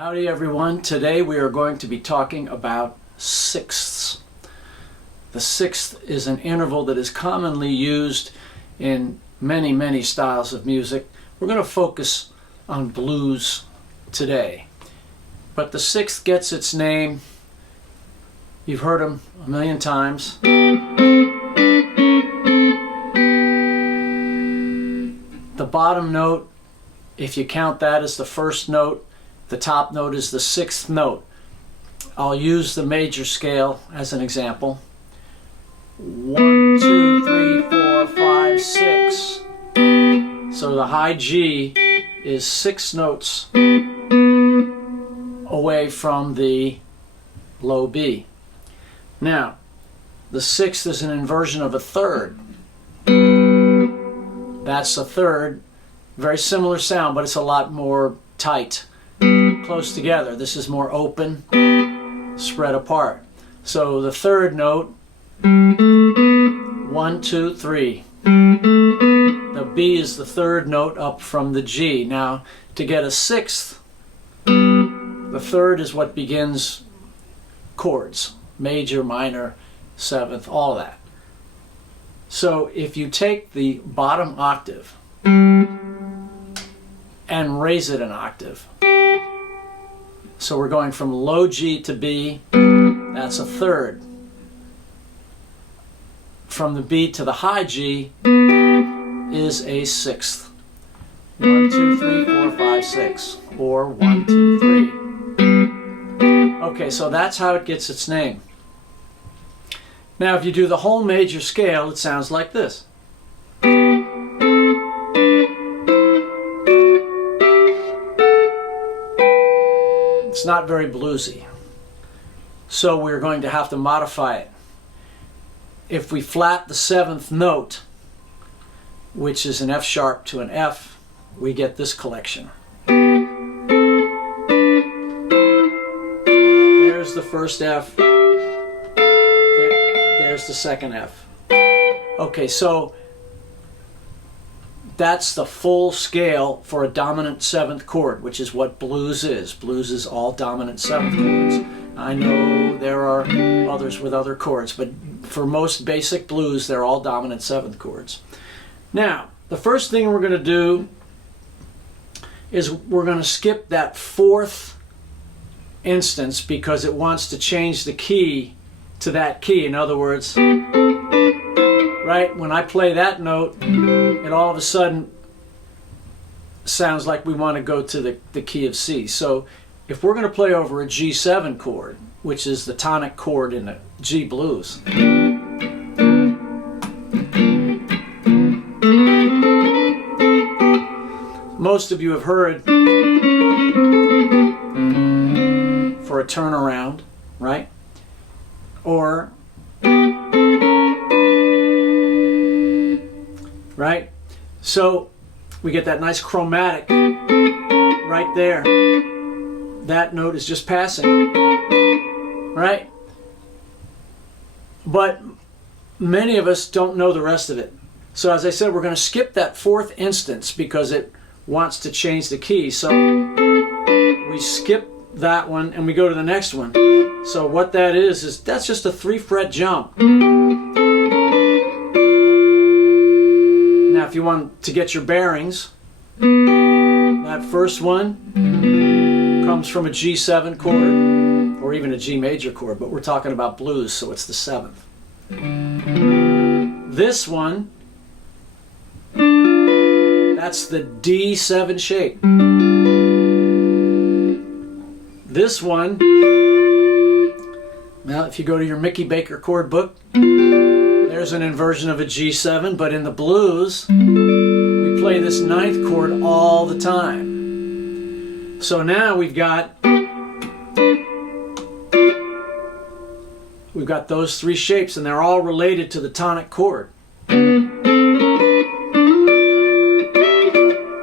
Howdy everyone. Today we are going to be talking about sixths. The sixth is an interval that is commonly used in many styles of music. We're going to focus on blues today. But the sixth gets its name, you've heard them a million times. The bottom note, if you count that as the first note, the top note is the sixth note. I'll use the major scale as an example. 1, 2, 3, 4, 5, 6. So the high G is 6 notes away from the low B. Now, the sixth is an inversion of a third. That's a third. Very similar sound, but it's a lot more tight. Close together. This is more open, spread apart. So the third note, 1, 2, 3. The B is the third note up from the G. Now, to get a sixth, the third is what begins chords, major, minor, seventh, all that. So if you take the bottom octave and raise it an octave, so we're going from low G to B, that's a third. From the B to the high G is a sixth. 1, 2, 3, 4, 5, 6. Or 1, 2, 3. Okay, so that's how it gets its name. Now if you do the whole major scale, it sounds like this. It's not very bluesy, so we're going to have to modify it. If we flat the seventh note, which is an F sharp to an F, we get this collection. There's the first F, there's the second F. Okay, so that's the full scale for a dominant seventh chord, which is what blues is. Blues is all dominant seventh chords. I know there are others with other chords, but for most basic blues, they're all dominant seventh chords. Now, the first thing we're going to do is we're going to skip that fourth instance because it wants to change the key to that key. In other words, right, when I play that note, it all of a sudden sounds like we want to go to the key of C. So if we're going to play over a G7 chord, which is the tonic chord in the G blues, most of you have heard for a turnaround, right? Or right? So we get that nice chromatic right there. That note is just passing, right? But many of us don't know the rest of it. So as I said, we're going to skip that fourth instance because it wants to change the key. So we skip that one and we go to the next one. So what that is that's just a 3-fret jump. Now if you want to get your bearings, that first one comes from a G7 chord or even a G major chord, but we're talking about blues, so it's the 7th. This one, that's the D7 shape. This one, well, if you go to your Mickey Baker chord book, there's an inversion of a G7, but in the blues, we play this 9th chord all the time. So now we've got those 3 shapes, and they're all related to the tonic chord.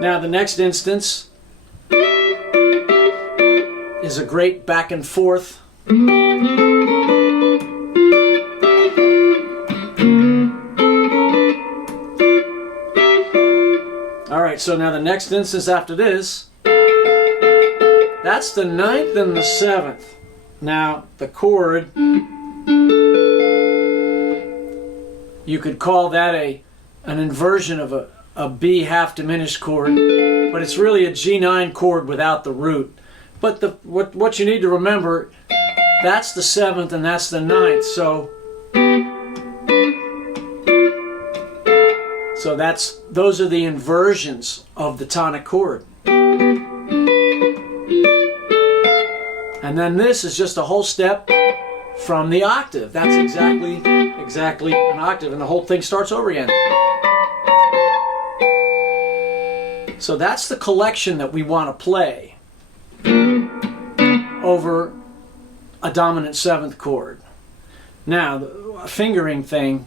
Now the next instance is a great back and forth. All right, so now the next instance after this That's the 9th and the 7th. Now, the chord, you could call that an inversion of a B half diminished chord, but it's really a G9 chord without the root. But what you need to remember, that's the 7th and that's the 9th. So those are the inversions of the tonic chord. And then this is just a whole step from the octave. That's exactly an octave, and the whole thing starts over again. So that's the collection that we want to play over a dominant 7th chord. Now, the fingering thing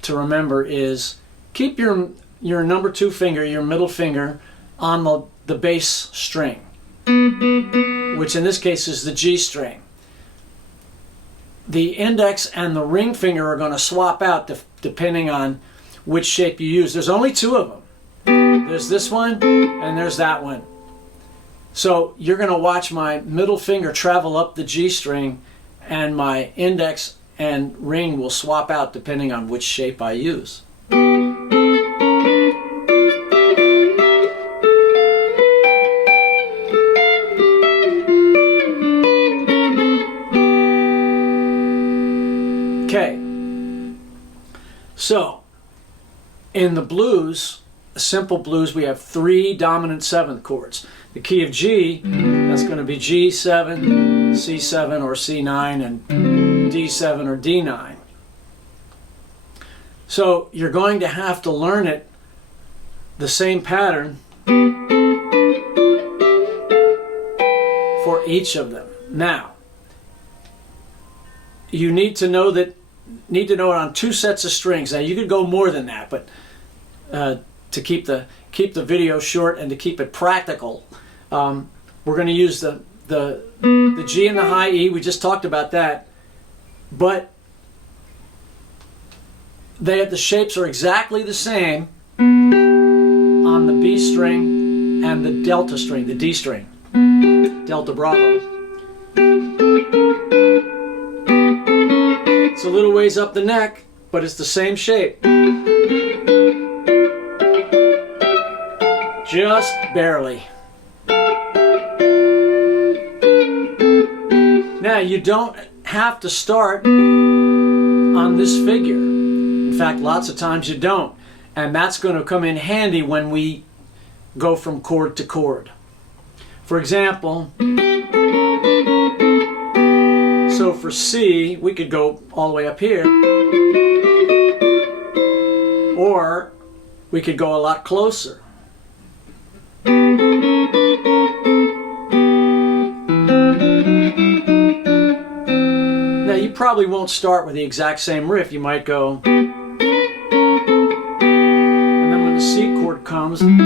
to remember is keep your number 2 finger, your middle finger, on the bass string, which in this case is the G string. The index and the ring finger are going to swap out depending on which shape you use. There's only 2 of them. There's this one and there's that one. So you're going to watch my middle finger travel up the G string, and my index and ring will swap out depending on which shape I use. Okay, so in the blues, a simple blues, we have 3 dominant 7th chords. The key of G, that's going to be G7, C7 or C9, and D7 or D9. So you're going to have to learn it, the same pattern, for each of them. Now, you need to know it on 2 sets of strings. Now you could go more than that, but to keep the video short and to keep it practical, we're going to use the G and the high E. We just talked about that, but the shapes are exactly the same on the B string and the delta string, the D string, delta bravo. It's a little ways up the neck, but it's the same shape. Just barely. Now, you don't have to start on this figure. In fact, lots of times you don't. And that's going to come in handy when we go from chord to chord. For example, so for C, we could go all the way up here. Or we could go a lot closer. Now, you probably won't start with the exact same riff. You might go, and then when the C chord comes, and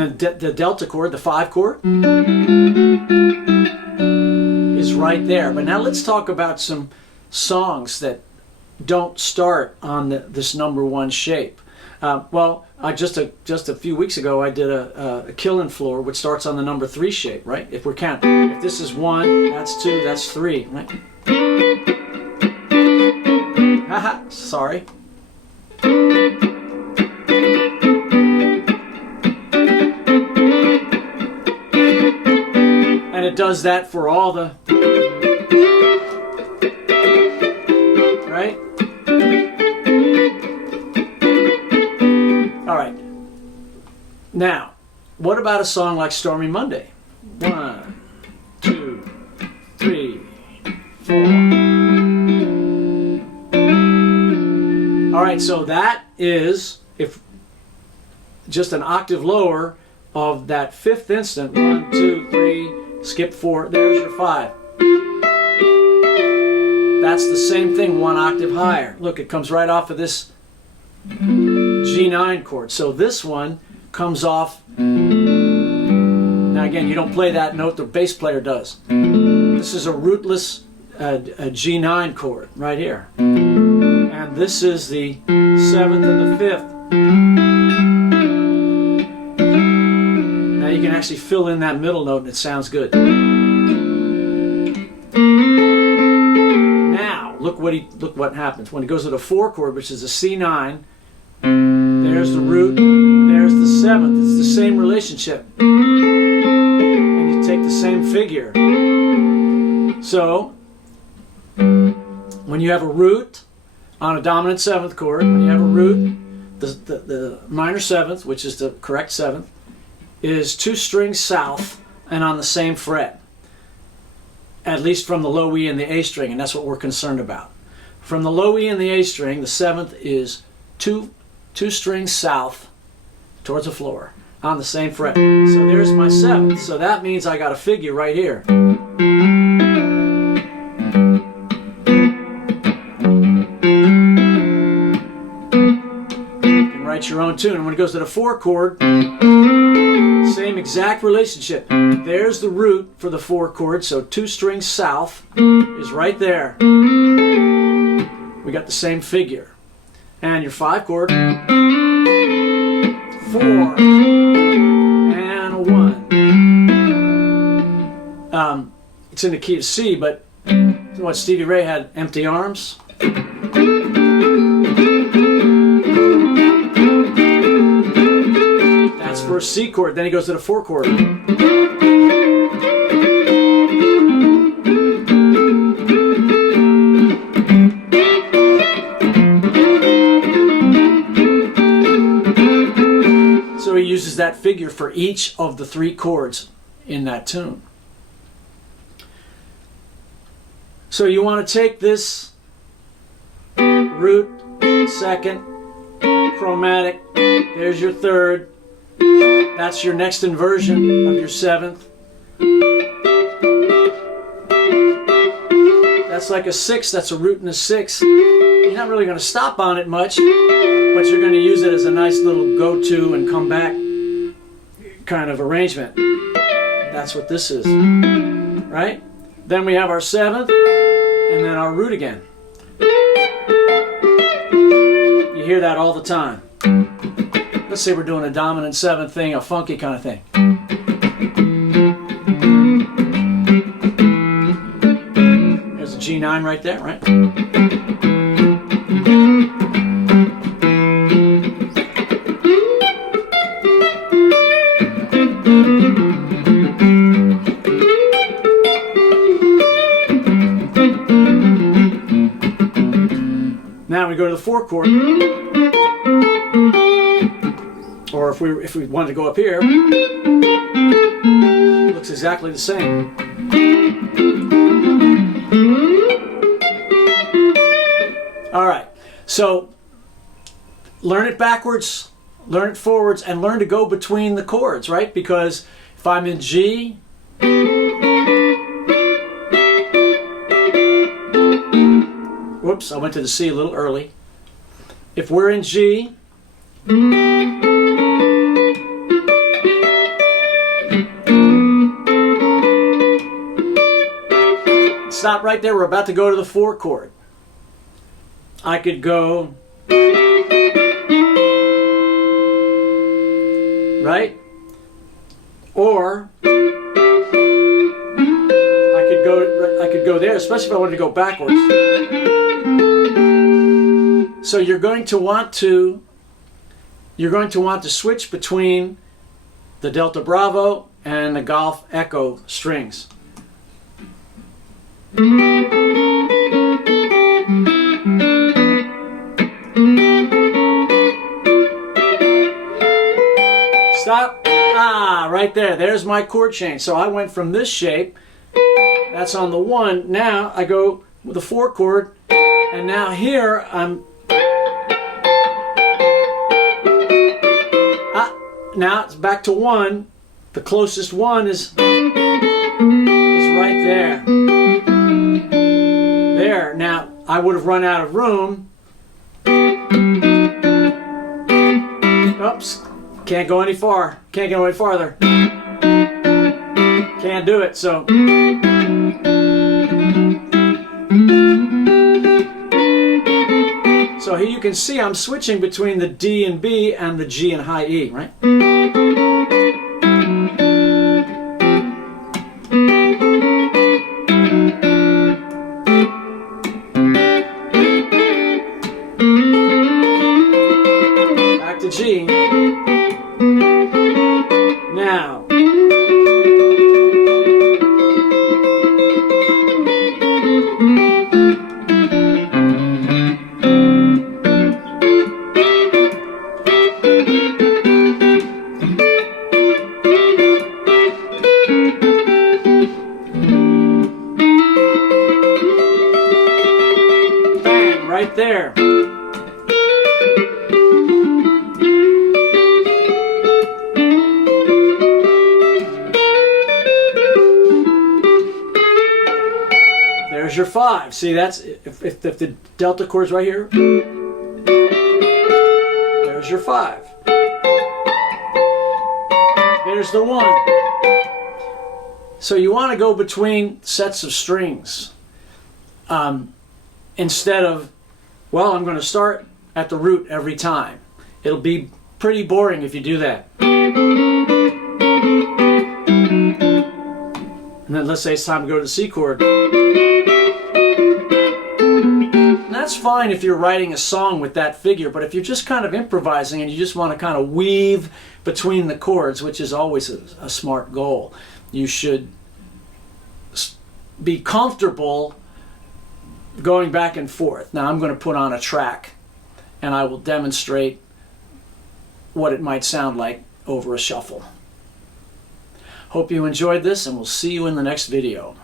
the delta chord, the 5 chord, is right there. But now let's talk about some songs that don't start on this number 1 shape. Just a few weeks ago, I did a Killing Floor, which starts on the number 3 shape, right? If we're counting, if this is 1, that's 2, that's 3, right? Haha, sorry. And it does that for all the, right? All right. Now, what about a song like Stormy Monday? 1, 2, 3, 4. All right, so that is just an octave lower of that 5th instant. 1, 2, 3, skip 4. There's your 5. That's the same thing, 1 octave higher. Look, it comes right off of this G9 chord. So this one comes off. Now again, you don't play that note, the bass player does. This is a rootless a G9 chord right here. And and this is the 7th and the 5th. Now you can actually fill in that middle note and it sounds good. Now look what happens when it goes to the 4 chord, which is a C9. There's the root, there's the 7th. It's the same relationship. And you take the same figure. So when you have a root on a dominant 7th chord, when you have a root, the minor 7th, which is the correct 7th, is 2 strings south and on the same fret, at least from the low E and the A string, and that's what we're concerned about. From the low E and the A string, the 7th is 2 strings south towards the floor on the same fret. So there's my 7th. So that means I got a figure right here. You can write your own tune. And when it goes to the 4 chord, same exact relationship. There's the root for the 4 chord, so 2 strings south is right there. We got the same figure. And your 5 chord, 4, and a 1. It's in the key of C, but what Stevie Ray had, Empty Arms. That's for a C chord. Then he goes to the 4 chord. So he uses that figure for each of the 3 chords in that tune. So you want to take this root, 2nd, chromatic, there's your 3rd, that's your next inversion of your 7th. That's like a 6, that's a root and a 6. You're not really going to stop on it much, but you're going to use it as a nice little go-to and come back kind of arrangement. That's what this is, right? Then we have our 7th, and then our root again. You hear that all the time. Let's say we're doing a dominant 7th thing, a funky kind of thing. There's a G9 right there, right? Now we go to the 4 chord, or if we wanted to go up here, it looks exactly the same. All right, so learn it backwards, learn it forwards, and learn to go between the chords, right? Because if I'm in G, whoops, I went to the C a little early. If we're in G, stop right there, we're about to go to the 4 chord. I could go, right? Or I could go there, especially if I wanted to go backwards. So you're going to want to switch between the Delta Bravo and the Golf Echo strings. Stop. Ah, right there. There's my chord change. So I went from this shape, that's on the 1. Now I go with the 4 chord, and now here I'm. Now it's back to 1. The closest 1 is right there. There. Now I would have run out of room. Oops. Can't go any far. Can't go any farther. Can't do it. So So here you can see I'm switching between the D and B and the G and high E, right? Back to G. Now. Bang, right there. There's your 5. See, that's if the delta chord's right here. There's your 5. There's the 1. So you want to go between sets of strings instead of, well, I'm going to start at the root every time. It'll be pretty boring if you do that. And then let's say it's time to go to the C chord. And that's fine if you're writing a song with that figure, but if you're just kind of improvising and you just want to kind of weave between the chords, which is always a smart goal, you should be comfortable going back and forth. Now I'm going to put on a track and I will demonstrate what it might sound like over a shuffle. Hope you enjoyed this, and we'll see you in the next video.